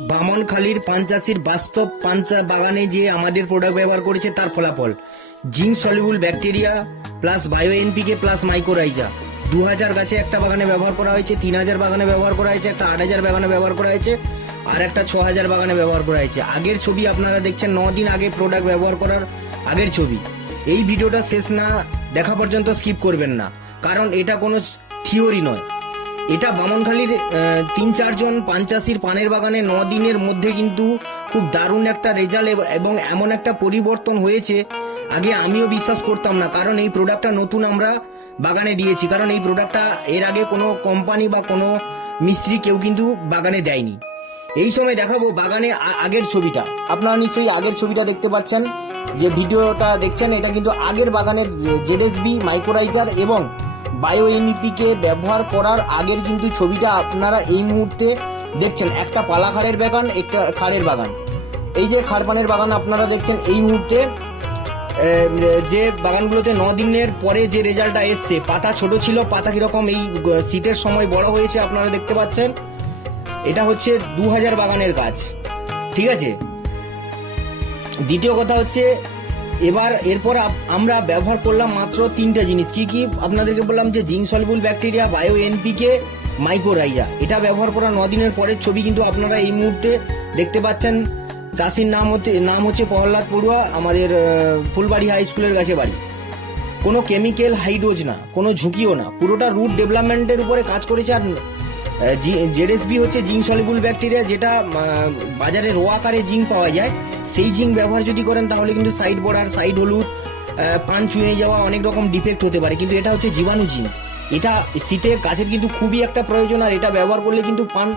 বামনখালীর পাঞ্চাশির বাস্তব পাঞ্চা বাগানে যে আমাদের প্রোডাক্ট ব্যবহার করেছে তার ফলাফল। Zinc soluble bacteria plus bio NPK plus mycorrhiza দু হাজার গাছে একটা বাগানে ব্যবহার করা হয়েছে তিন হাজার বাগানে ব্যবহার করা হয়েছে, একটা আট হাজার বাগানে ব্যবহার করা হয়েছে, আর একটা ছ হাজার বাগানে ব্যবহার করা হয়েছে। আগের ছবি আপনারা দেখছেন ন দিন আগে প্রোডাক্ট ব্যবহার করার আগের ছবি। এই ভিডিওটা শেষ না, দেখা পর্যন্ত স্কিপ করবেন না। কারণ এটা কোনো থিওরি নয়। এটা বামনখালীর তিন চারজন পাঞ্চাশির পানের বাগানে ন দিনের মধ্যে কিন্তু খুব দারুণ একটা রেজাল্ট এবং এমন একটা পরিবর্তন হয়েছে। আগে আমিও বিশ্বাস করতাম না, কারণ এই প্রোডাক্টটা নতুন আমরা বাগানে দিয়েছি। কারণ এই প্রোডাক্টটা এর আগে কোনো কোম্পানি বা কোনো মিস্ত্রি কেউ কিন্তু বাগানে দেয়নি। এই সময় দেখাবো বাগানে আগের ছবিটা। আপনারা নিশ্চয়ই আগের ছবিটা দেখতে পাচ্ছেন। যে ভিডিওটা দেখছেন, এটা কিন্তু আগের বাগানের জেডএসবি মাইক্রোরাইজার এবং বায়ো এনপিকে ব্যবহার করার আগের কিন্তু ছবিটা আপনারা এই মুহূর্তে দেখছেন। একটা পালা খাড়ের বাগান, একটা খাড়ের বাগান। এই যে খাড়পানের বাগান আপনারা দেখছেন, এই মুহূর্তে যে বাগানগুলোতে ন দিনের পরে যে রেজাল্টটা এসছে, পাতা ছোট ছিল, পাতা কীরকম এই শীতের সময় বড় হয়েছে আপনারা দেখতে পাচ্ছেন। এটা হচ্ছে দু হাজার বাগানের গাছ। ঠিক আছে? দ্বিতীয় কথা হচ্ছে এবার এরপর আমরা ব্যবহার করলাম মাত্র তিনটা জিনিস। কি কি? আপনাদেরকে বললাম যে zinc soluble bacteria, bio NPK mycorrhiza এটা ব্যবহার করা দিনের পরের ছবি কিন্তু আপনারা এই মুহূর্তে দেখতে পাচ্ছেন। চাষির নাম হচ্ছে নাম হচ্ছে প্রহ্লাদ পড়ুয়া, আমাদের ফুলবাড়ি হাই স্কুলের কাছে বাড়ি। কোনো কেমিক্যাল হাইডোজ না, কোনো ঝুঁকিও না। পুরোটা রুট ডেভেলপমেন্টের উপরে কাজ করেছে আর জেডএসবি হচ্ছে জিঙ্ক সলিবল ব্যাকটেরিয়া, যেটা বাজারে রো আকারে জিঙ্ক পাওয়া যায়। সেই জিঙ্ক ব্যবহার যদি করেন, তাহলে কিন্তু সাইড বর্ডার, সাইড হলুদ পান চুয়ে যাওয়া অনেক রকম ডিফেক্ট হতে পারে। কিন্তু এটা হচ্ছে জীবাণু জিঙ্ক। এটা শীতে গাছের কিন্তু খুবই একটা প্রয়োজন, আর এটা ব্যবহার করলে কিন্তু পান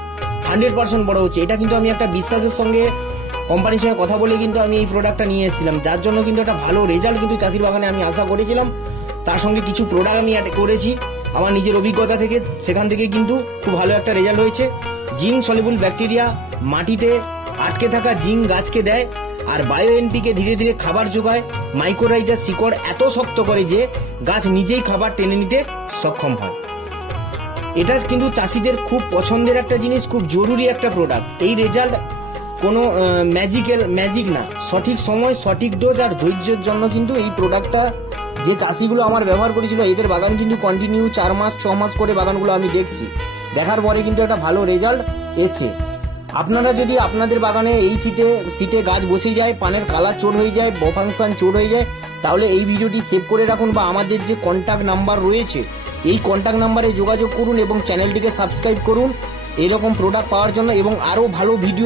হান্ড্রেড পার্সেন্ট বড় হচ্ছে। এটা কিন্তু আমি একটা বিশ্বাসের সঙ্গে কোম্পানির সঙ্গে কথা বলে কিন্তু আমি এই প্রোডাক্টটা নিয়ে এসেছিলাম। যার জন্য কিন্তু একটা ভালো রেজাল্ট কিন্তু চাষির বাগানে আমি আশা করেছিলাম। তার সঙ্গে কিছু প্রোডাক্ট আমি অ্যাড করেছি। আমার নিজের অভিজ্ঞতা থেকে সেখান থেকে কিন্তু খুব ভালো একটা রেজাল্ট হয়েছে। জিঙ্ক সলিবল ব্যাকটেরিয়া মাটিতে আটকে থাকা জিঙ্ক গাছকে দেয় আর বায়ো এনপিকে ধীরে ধীরে খাবার যোগায়। মাইক্রোরাইজার শিকড় এত শক্ত করে যে গাছ নিজেই খাবার টেনে নিতে সক্ষম হয়। এটা কিন্তু চাষিদের খুব পছন্দের একটা জিনিস, খুব জরুরি একটা প্রোডাক্ট এই রেজাল্ট কোনো ম্যাজিক্যাল ম্যাজিক না। সঠিক সময় সঠিক ডোজ আর ধৈর্যের জন্য কিন্তু এই প্রোডাক্টটা যে চাষিগুলো আমার ব্যবহার করেছিল, এদের বাগান কিন্তু কন্টিনিউ চার মাস, ছ মাস করে বাগানগুলো আমি দেখছি। দেখার পরে কিন্তু একটা ভালো রেজাল্ট এসছে। আপনারা যদি আপনাদের বাগানে এই শীতে শীতে গাছ বসে যায়, পানের কালার চোর হয়ে যায়, বফাংশন চোর হয়ে যায়, তাহলে এই ভিডিওটি সেভ করে রাখুন বা আমাদের যে কন্ট্যাক্ট নাম্বার রয়েছে, এই কন্ট্যাক্ট নাম্বারে যোগাযোগ করুন এবং চ্যানেলটিকে সাবস্ক্রাইব করুন। এরকম প্রোডাক্ট পাওয়ার জন্য এবং আরও ভালো ভিডিও